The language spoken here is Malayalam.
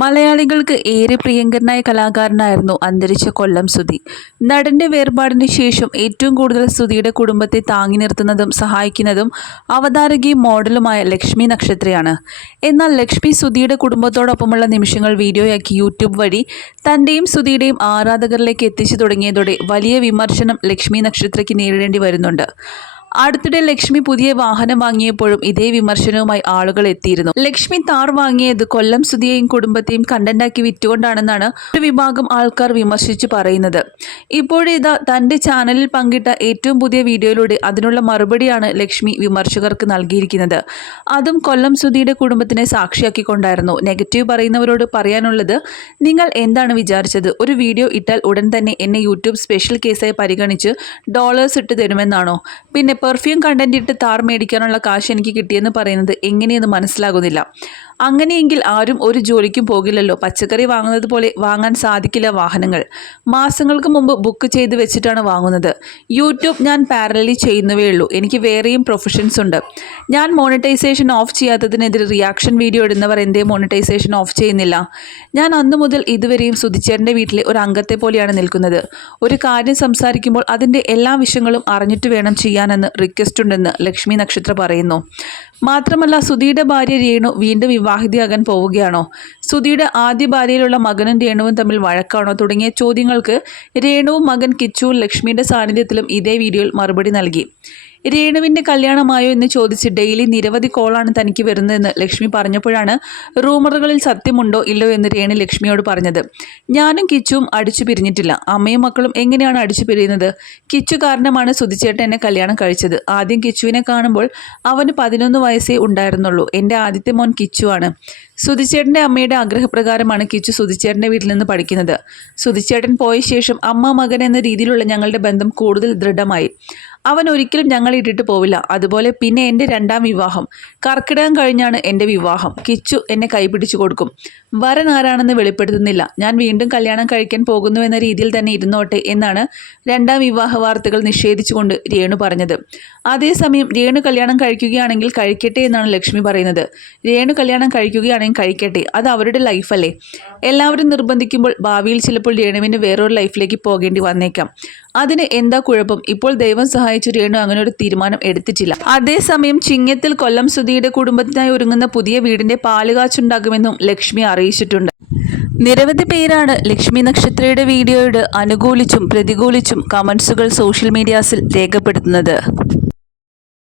മലയാളികൾക്ക് ഏറെ പ്രിയങ്കരനായ കലാകാരനായിരുന്നു അന്തരിച്ച കൊല്ലം സുധി. നടന്റെ വേർപാടിന് ശേഷം ഏറ്റവും കൂടുതൽ സുധിയുടെ കുടുംബത്തെ താങ്ങി നിർത്തുന്നതും സഹായിക്കുന്നതും അവതാരകയും മോഡലുമായ ലക്ഷ്മി നക്ഷത്രയാണ്. എന്നാൽ ലക്ഷ്മി സുധിയുടെ കുടുംബത്തോടൊപ്പമുള്ള നിമിഷങ്ങൾ വീഡിയോയാക്കി യൂട്യൂബ് വഴി തന്റെയും സുധിയുടെയും ആരാധകരിലേക്ക് എത്തിച്ചു തുടങ്ങിയതോടെ വലിയ വിമർശനം ലക്ഷ്മി നക്ഷത്രയ്ക്ക് നേരിടേണ്ടി വരുന്നുണ്ട്. അടുത്തിടെ ലക്ഷ്മി പുതിയ വാഹനം വാങ്ങിയപ്പോഴും ഇതേ വിമർശനവുമായി ആളുകൾ എത്തിയിരുന്നു. ലക്ഷ്മി താർ വാങ്ങിയത് കൊല്ലം സുധിയെയും കുടുംബത്തെയും കണ്ടന്റാക്കി വിറ്റുകൊണ്ടാണെന്നാണ് ഒരു വിഭാഗം ആൾക്കാർ വിമർശിച്ച് പറയുന്നത്. ഇപ്പോഴിതാ തന്റെ ചാനലിൽ പങ്കിട്ട ഏറ്റവും പുതിയ വീഡിയോയിലൂടെ അതിനുള്ള മറുപടിയാണ് ലക്ഷ്മി വിമർശകർക്ക് നൽകിയിരിക്കുന്നത്. അതും കൊല്ലം സുധിയുടെ കുടുംബത്തിനെ സാക്ഷിയാക്കിക്കൊണ്ടായിരുന്നു. നെഗറ്റീവ് പറയുന്നവരോട് പറയാനുള്ളത് നിങ്ങൾ എന്താണ് വിചാരിച്ചത്? ഒരു വീഡിയോ ഇട്ടാൽ ഉടൻ തന്നെ എന്നെ യൂട്യൂബ് സ്പെഷ്യൽ കേസായി പരിഗണിച്ച് ഡോളേഴ്സ് ഇട്ട് തരുമെന്നാണോ? പിന്നെ പെർഫ്യൂം കണ്ടന്റ് ഇട്ട് താർ മേടിക്കാനുള്ള കാശ് എനിക്ക് കിട്ടിയെന്ന് പറയുന്നത് എങ്ങനെയെന്ന് മനസ്സിലാകുന്നില്ല. അങ്ങനെയെങ്കിൽ ആരും ഒരു ജോലിക്കും പോകില്ലല്ലോ. പച്ചക്കറി വാങ്ങുന്നത് പോലെ വാങ്ങാൻ സാധിക്കില്ല വാഹനങ്ങൾ. മാസങ്ങൾക്ക് മുമ്പ് ബുക്ക് ചെയ്ത് വെച്ചിട്ടാണ് വാങ്ങുന്നത്. യൂട്യൂബ് ഞാൻ പാരലി ചെയ്യുന്നവേ ഉള്ളൂ. എനിക്ക് വേറെയും പ്രൊഫഷൻസ് ഉണ്ട്. ഞാൻ മോണിറ്റൈസേഷൻ ഓഫ് ചെയ്യാത്തതിനെതിരെ റിയാക്ഷൻ വീഡിയോ ഇടുന്നവർ എന്തേ മോണിറ്റൈസേഷൻ ഓഫ് ചെയ്യുന്നില്ല. ഞാൻ അന്നു മുതൽ ഇതുവരെയും സുധിച്ചേട്ടന്റെ വീട്ടിലെ ഒരു അംഗത്തെ പോലെയാണ് നിൽക്കുന്നത്. ഒരു കാര്യം സംസാരിക്കുമ്പോൾ അതിന്റെ എല്ലാ വിഷയങ്ങളും അറിഞ്ഞിട്ട് വേണം ചെയ്യാനെന്ന് റിക്വസ്റ്റ് ഉണ്ടെന്ന് ലക്ഷ്മി നക്ഷത്ര പറയുന്നു. മാത്രമല്ല സുധിയുടെ ഭാര്യ രേണു വീണ്ടും വിവാഹിതയാകാൻ പോവുകയാണോ? സുധിയുടെ ആദ്യ ഭാര്യയിലുള്ള മകനും രേണുവും തമ്മിൽ വഴക്കാണോ? തുടങ്ങിയ ചോദ്യങ്ങൾക്ക് രേണുവും മകൻ കിച്ചുവും ലക്ഷ്മിയുടെ സാന്നിധ്യത്തിലും ഇതേ വീഡിയോയിൽ മറുപടി നൽകി. രേണുവിന്റെ കല്യാണമായോ എന്ന് ചോദിച്ച് ഡെയിലി നിരവധി കോളാണ് തനിക്ക് വരുന്നതെന്ന് ലക്ഷ്മി പറഞ്ഞപ്പോഴാണ് റൂമറുകളിൽ സത്യമുണ്ടോ ഇല്ലോ എന്ന് രേണു ലക്ഷ്മിയോട് പറഞ്ഞത്. ഞാനും കിച്ചും അടിച്ചു പിരിഞ്ഞിട്ടില്ല. അമ്മയും മക്കളും എങ്ങനെയാണ് അടിച്ചു പിരിയുന്നത്? കിച്ചു കാരണമാണ് സുധിച്ചേട്ടൻ എന്നെ കല്യാണം കഴിച്ചത്. ആദ്യം കിച്ചുവിനെ കാണുമ്പോൾ അവന് പതിനൊന്ന് വയസ്സേ ഉണ്ടായിരുന്നുള്ളൂ. എന്റെ ആദ്യത്തെ മോൻ കിച്ചുവാണ്. സുധിച്ചേട്ടന്റെ അമ്മയുടെ ആഗ്രഹപ്രകാരമാണ് കിച്ചു സുധിച്ചേട്ടന്റെ വീട്ടിൽ നിന്ന് പഠിക്കുന്നത്. സുധിച്ചേട്ടൻ പോയ ശേഷം അമ്മ മകൻ എന്ന രീതിയിലുള്ള ഞങ്ങളുടെ ബന്ധം കൂടുതൽ ദൃഢമായി. അവൻ ഒരിക്കലും ഞങ്ങൾ ഇട്ടിട്ട് പോവില്ല. അതുപോലെ പിന്നെ എന്റെ രണ്ടാം വിവാഹം. കർക്കിടകം കഴിഞ്ഞാണ് എന്റെ വിവാഹം. കിച്ചു എന്നെ കൈപിടിച്ചു കൊടുക്കും. വരൻ ആരാണെന്ന് വെളിപ്പെടുത്തുന്നില്ല. ഞാൻ വീണ്ടും കല്യാണം കഴിക്കാൻ പോകുന്നു എന്ന രീതിയിൽ തന്നെ ഇരുന്നോട്ടെ എന്നാണ് രണ്ടാം വിവാഹ വാർത്തകൾ നിഷേധിച്ചുകൊണ്ട് രേണു പറഞ്ഞത്. അതേസമയം രേണു കല്യാണം കഴിക്കുകയാണെങ്കിൽ കഴിക്കട്ടെ എന്നാണ് ലക്ഷ്മി പറയുന്നത്. രേണു കല്യാണം കഴിക്കുകയാണെങ്കിൽ കഴിക്കട്ടെ. അത് അവരുടെ ലൈഫല്ലേ. എല്ലാവരും നിർബന്ധിക്കുമ്പോൾ ഭാവിയിൽ ചിലപ്പോൾ രേണുവിന് വേറൊരു ലൈഫിലേക്ക് പോകേണ്ടി വന്നേക്കാം. അതിന് എന്താ കുഴപ്പം? ഇപ്പോൾ ദൈവം സഹായിച്ചു രേണു അങ്ങനെ ഒരു തീരുമാനം എടുത്തിട്ടില്ല. അതേസമയം ചിങ്ങത്തിൽ കൊല്ലം സുധിയുടെ കുടുംബത്തിനായി ഒരുങ്ങുന്ന പുതിയ വീടിന്റെ പാലുകാച്ചുണ്ടാകുമെന്നും ലക്ഷ്മി അറിയിച്ചിട്ടുണ്ട്. നിരവധി പേരാണ് ലക്ഷ്മി നക്ഷത്രയുടെ വീഡിയോയോട് അനുകൂലിച്ചും പ്രതികൂലിച്ചും കമൻസുകൾ സോഷ്യൽ മീഡിയാസിൽ രേഖപ്പെടുത്തുന്നത്.